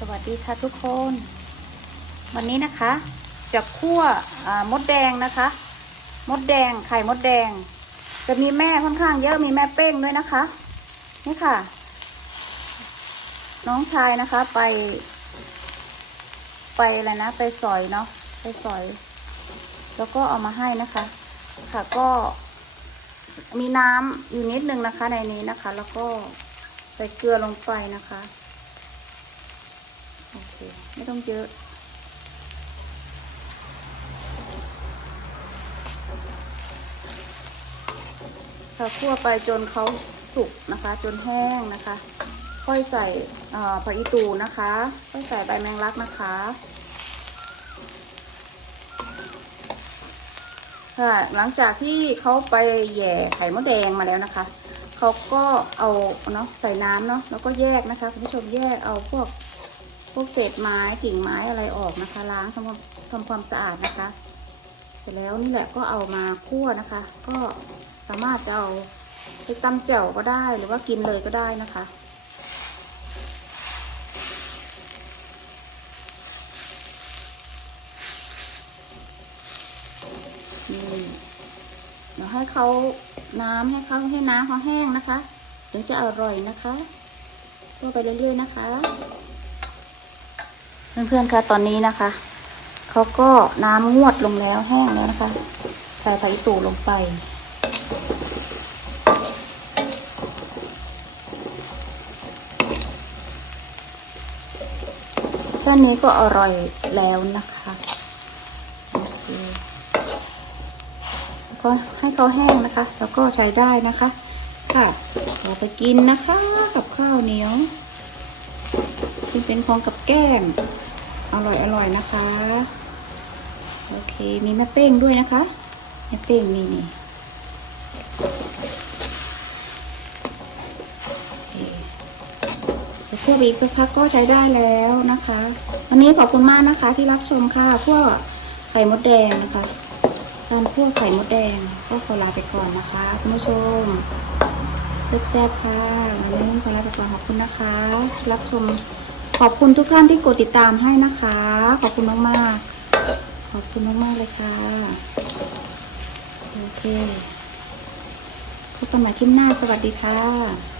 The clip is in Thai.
สวัสดีค่ะทุกคน วันนี้นะคะ จะคั่วมดแดงนะคะ มดแดงไข่มดแดง จะมีแม่ค่อนข้างเยอะมีแม่เป้งด้วยนะคะ นี่ค่ะ น้องชายนะคะไป ไปอะไรนะ ไปสอยเนาะไปสอย แล้วก็เอามาให้นะคะ ค่ะก็มีน้ำอยู่นิดนึงนะคะในนี้นะคะ แล้วก็ใส่เกลือลงไปนะคะ โอเค ไม่ต้องเยอะ ค่ะคั่วไปจนเขาสุกนะคะ จนแห้งนะคะ ค่อยใส่ผักอีตูนะคะ ค่อยใส่ใบแมงลักนะคะค่ะหลังจากที่เขาไปแย่ไข่มดแดงมาแล้วนะคะเขาก็เอาเนาะใส่น้ำเนาะแล้วก็แยกนะคะคุณผู้ชมแยกเอาพวก พวกเศษไม้กิ่งไม้อะไรออกนะคะ ล้างทำความทำความสะอาดนะคะ เสร็จแล้วนี่แหละก็เอามาคั่วนะคะ ก็สามารถจะเอาไปตำแจ่วก็ได้หรือว่ากินเลยก็ได้นะคะเดี๋ยวให้เขาน้ำให้เขาให้น้ำเขาแห้งนะคะ ถึงจะอร่อยนะคะก็ไปเรื่อยๆนะคะ เพื่อนๆคะตอนนี้นะคะเขาก็น้ำงวดลงแล้วแห้งแล้วนะคะใส่ผักอีตูลงไป แค่นี้ก็อร่อยแล้วนะคะก็ให้เขาแห้งนะคะ แล้วก็ใช้ได้นะคะค่ะเราไปกินนะคะกับข้าวเหนียว ซึ่งเป็นของกับแก้มอร่อยอร่อยนะคะ โอเคมีแม่เป้งด้วยนะคะแม่เป้งมีนี่โอเคเดี๋ยวคั่วไปอีกสักพักก็ใช้ได้แล้วนะคะ วันนี้ขอบคุณมากนะคะที่รับชมค่ะคั่วไข่มดแดงนะคะการคั่วไข่มดแดงก็ขอลาไปก่อนนะคะคุณผู้ชมเล็บแซ่บค่ะวันนี้ขอลาไปก่อนขอบคุณนะคะ รับชม ขอบคุณทุกท่านที่กดติดตามให้นะคะ ขอบคุณมากๆ ขอบคุณมากๆเลยค่ะ โอเคพบกันใหม่คลิปหน้า สวัสดีค่ะ